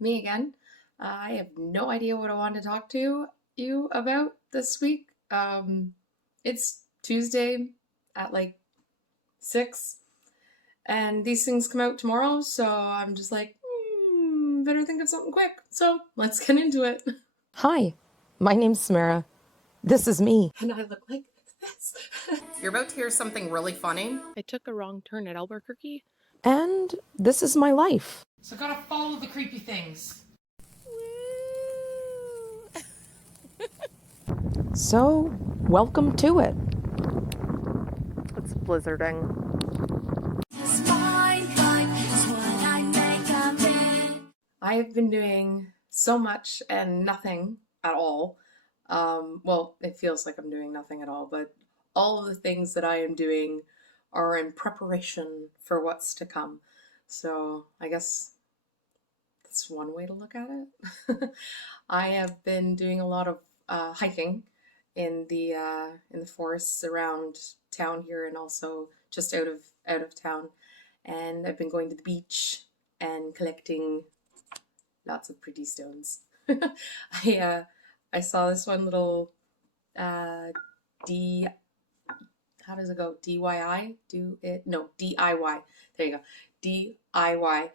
Me again. I have no idea what I want to talk to you about this week. It's Tuesday at like 6, and these things come out tomorrow, so I'm just like, better think of something quick. So let's get into it. Hi, my name's Samara. This is me. And I look like this. You're about to hear something really funny. I took a wrong turn at Albuquerque. And this is my life. So gotta follow the creepy things. So, welcome to it. It's blizzarding. I have been doing so much and nothing at all. Well, it feels like I'm doing nothing at all, but all of the things that I am doing are in preparation for what's to come. So I guess that's one way to look at it. I have been doing a lot of hiking in the forests around town here, and also just out of town. And I've been going to the beach and collecting lots of pretty stones. I saw this one little D how does it go? DIY? Do it no DIY. There you go. DIY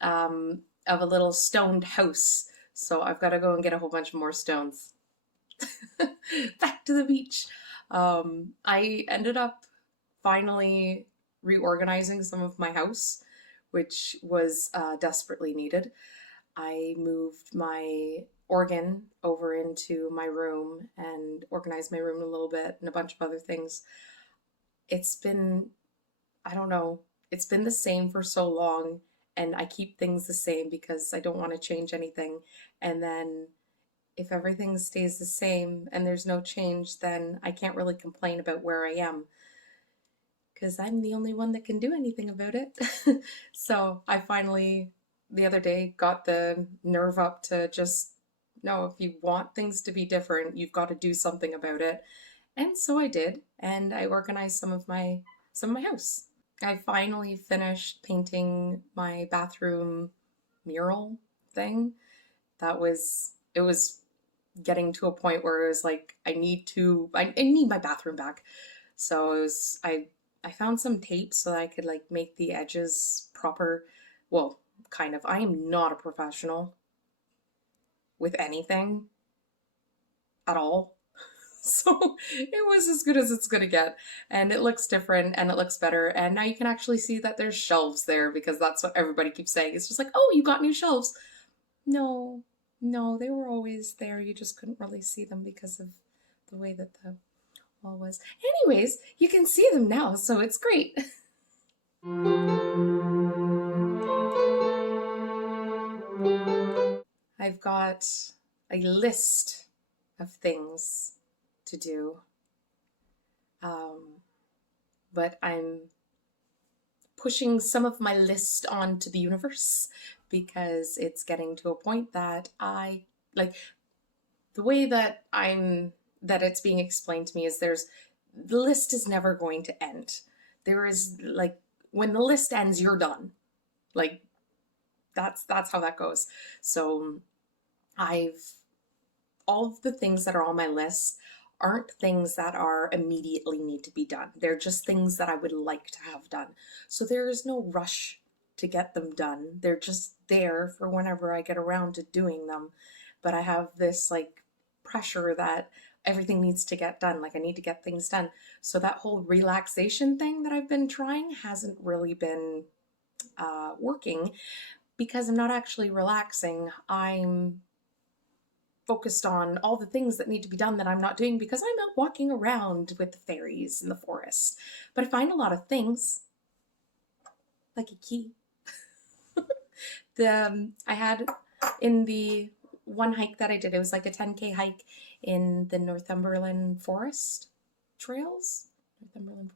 of a little stoned house. So I've got to go and get a whole bunch more stones. Back to the beach. I ended up finally reorganizing some of my house, which was desperately needed. I moved my organ over into my room and organized my room a little bit and a bunch of other things. It's been, I don't know, it's been the same for so long, and I keep things the same because I don't want to change anything. And then if everything stays the same and there's no change, then I can't really complain about where I am because I'm the only one that can do anything about it. So I finally, the other day, got the nerve up to just, no, if you want things to be different, you've got to do something about it. And so I did, and I organized some of my house. I finally finished painting my bathroom mural thing. It was getting to a point where it was like I need my bathroom back. So I found some tape so that I could like make the edges proper. Well, kind of. I am not a professional with anything at all. So it was as good as it's gonna get. And it looks different and it looks better. And now you can actually see that there's shelves there because that's what everybody keeps saying. It's just like, oh, you got new shelves. No, no, they were always there. You just couldn't really see them because of the way that the wall was. Anyways, you can see them now, so it's great. I've got a list of things to do, um, but I'm pushing some of my list onto the universe because it's getting to a point that I like the way that it's being explained to me is the list is never going to end. There is like when the list ends, you're done. Like that's how that goes. So I've all of the things that are on my list aren't things that are immediately need to be done. They're just things that I would like to have done. So there is no rush to get them done. They're just there for whenever I get around to doing them. But I have this like pressure that everything needs to get done. Like I need to get things done. So that whole relaxation thing that I've been trying hasn't really been working because I'm not actually relaxing. I'm focused on all the things that need to be done that I'm not doing because I'm out walking around with the fairies in the forest. But I find a lot of things, like a key. I had in the one hike that I did, it was like a 10K hike in the Northumberland Forest Trails, Northumberland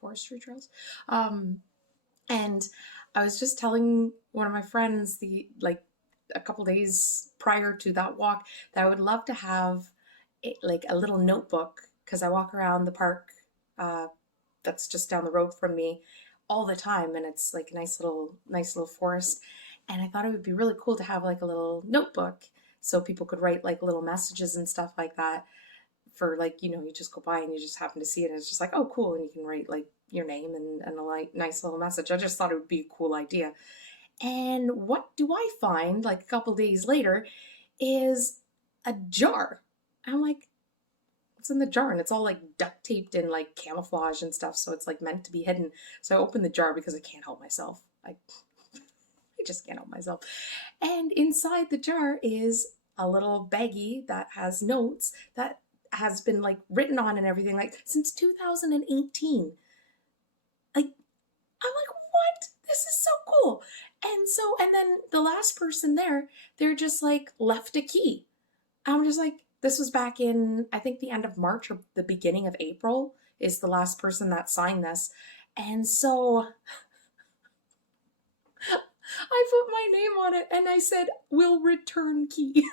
Forestry Trails. And I was just telling one of my friends a couple days prior to that walk that I would love to have like a little notebook because I walk around the park uh, that's just down the road from me all the time, and it's like a nice little forest. And I thought it would be really cool to have like a little notebook so people could write like little messages and stuff like that for like, you just go by and you just happen to see it and it's just like, oh, cool. And you can write like your name and a like nice little message. I just thought it would be a cool idea. And what do I find like a couple days later is a jar. I'm like, what's in the jar? And it's all like duct taped in like camouflage and stuff. So it's like meant to be hidden. So I opened the jar because I can't help myself. I just can't help myself. And inside the jar is a little baggie that has notes that has been like written on and everything like since 2018. Like, I'm like, what? This is so cool. And then the last person there, they're just like left a key. I'm just like, this was back in, I think the end of March or the beginning of April is the last person that signed this. And so I put my name on it and I said, will return key.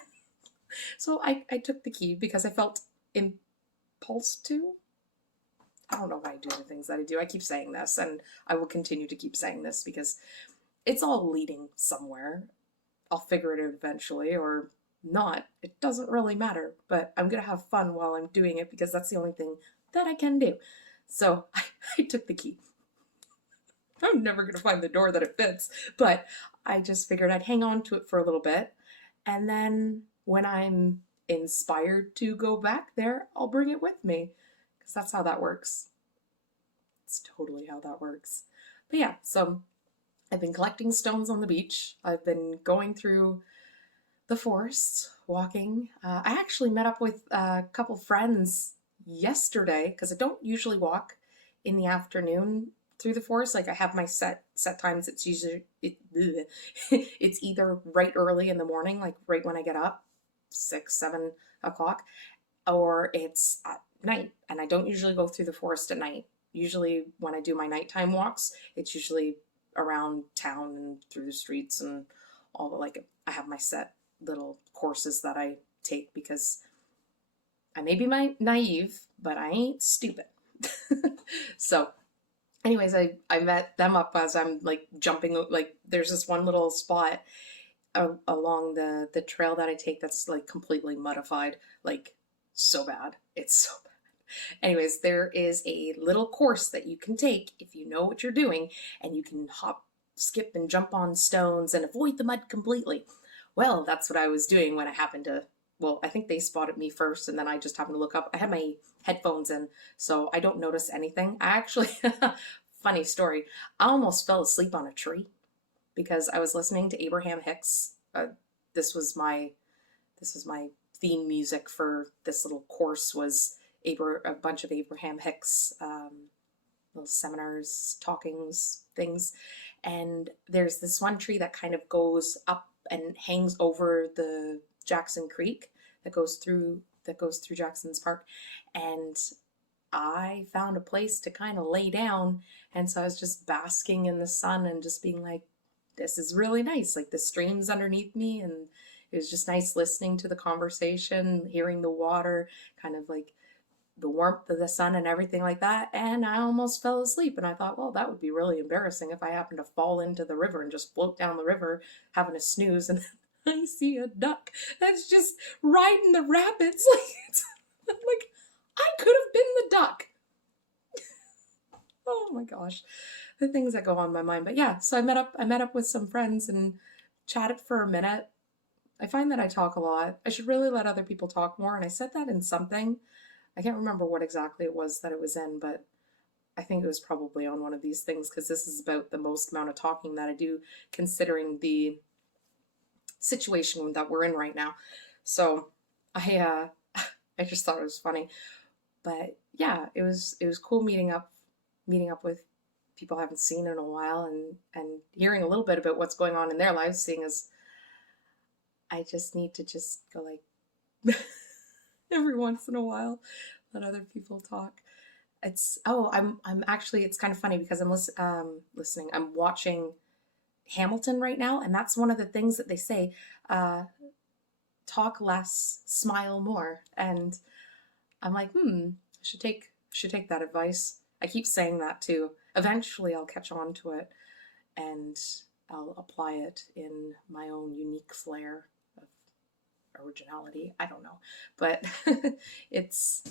So I took the key because I felt impulsed to. I don't know why I do the things that I do. I keep saying this and I will continue to keep saying this because it's all leading somewhere. I'll figure it out eventually or not. It doesn't really matter, but I'm going to have fun while I'm doing it because that's the only thing that I can do. So I took the key. I'm never going to find the door that it fits, but I just figured I'd hang on to it for a little bit. And then when I'm inspired to go back there, I'll bring it with me because that's how that works. It's totally how that works. But yeah, so I've been collecting stones on the beach. I've been going through the forest, walking. I actually met up with a couple friends yesterday because I don't usually walk in the afternoon through the forest. Like I have my set times. It's usually it's either right early in the morning, like right when I get up, 6, 7 o'clock, or it's at night. And I don't usually go through the forest at night. Usually when I do my nighttime walks, it's usually around town and through the streets and all the like. I have my set little courses that I take because I may be naive, but I ain't stupid. So anyways, I met them up as I'm like jumping, like there's this one little spot along the trail that I take that's like completely muddified, like so bad. It's so bad. Anyways, there is a little course that you can take if you know what you're doing and you can hop, skip, and jump on stones and avoid the mud completely. Well, that's what I was doing when I happened to, well, I think they spotted me first and then I just happened to look up. I had my headphones in, so I don't notice anything. I actually, funny story, I almost fell asleep on a tree because I was listening to Abraham Hicks. This was my theme music for this little course was a bunch of Abraham Hicks little seminars, talkings, things. And there's this one tree that kind of goes up and hangs over the Jackson Creek that goes through Jackson's Park. And I found a place to kind of lay down. And so I was just basking in the sun and just being like, this is really nice. Like the stream's underneath me and it was just nice listening to the conversation, hearing the water, kind of like the warmth of the sun and everything like that. And I almost fell asleep. And I thought, well, that would be really embarrassing if I happened to fall into the river and just float down the river having a snooze. And I see a duck that's just riding the rapids. Like I could have been the duck. Oh my gosh, the things that go on in my mind. But yeah, so I met up with some friends and chatted for a minute. I find that I talk a lot. I should really let other people talk more. And I said that in something. I can't remember what exactly it was that it was in, but I think it was probably on one of these things because this is about the most amount of talking that I do considering the situation that we're in right now. So I just thought it was funny. But yeah, it was cool meeting up with people I haven't seen in a while and hearing a little bit about what's going on in their lives, seeing as I just need to just go like every once in a while, let other people talk. I'm actually, it's kind of funny because I'm listening. I'm watching Hamilton right now, and that's one of the things that they say: talk less, smile more. And I'm like, I should take that advice. I keep saying that too. Eventually, I'll catch on to it, and I'll apply it in my own unique flair of originality. I don't know, but it's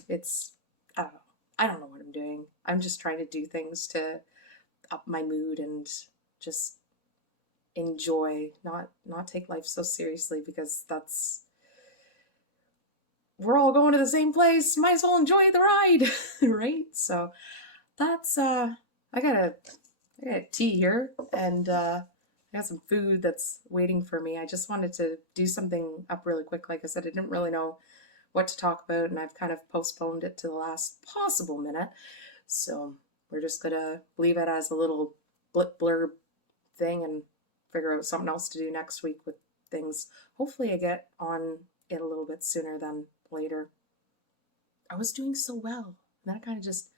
I don't know. I don't know what I'm doing. I'm just trying to do things to up my mood and just enjoy, not take life so seriously, because that's, we're all going to the same place. Might as well enjoy the ride, right? So that's I got a tea here, and I got some food that's waiting for me. I just wanted to do something up really quick. Like I said, I didn't really know what to talk about, and I've kind of postponed it to the last possible minute. So we're just gonna leave it as a little blurb thing and figure out something else to do next week with things. Hopefully I get on it a little bit sooner than later. I was doing so well. And then I kind of just,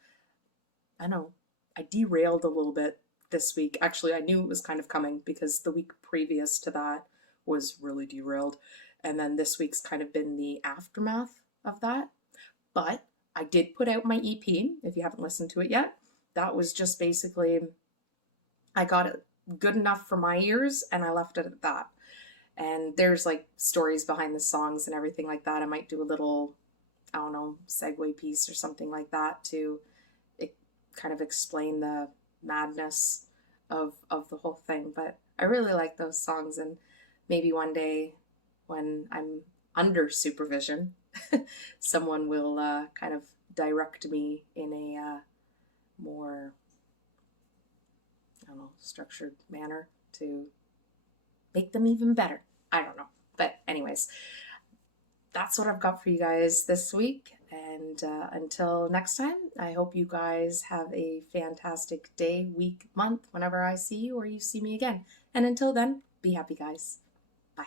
I don't know, I derailed a little bit this week. Actually, I knew it was kind of coming because the week previous to that was really derailed. And then this week's kind of been the aftermath of that. But I did put out my EP, if you haven't listened to it yet. That was just basically, I got it good enough for my ears and I left it at that. And there's like stories behind the songs and everything like that. I might do a little, I don't know, segue piece or something like that to kind of explain the madness of the whole thing. But I really like those songs, and maybe one day when I'm under supervision, someone will kind of direct me in a more, I don't know, structured manner to make them even better. I don't know. But anyways, that's what I've got for you guys this week. And until next time, I hope you guys have a fantastic day, week, month, whenever I see you or you see me again. And until then, be happy, guys. Bye.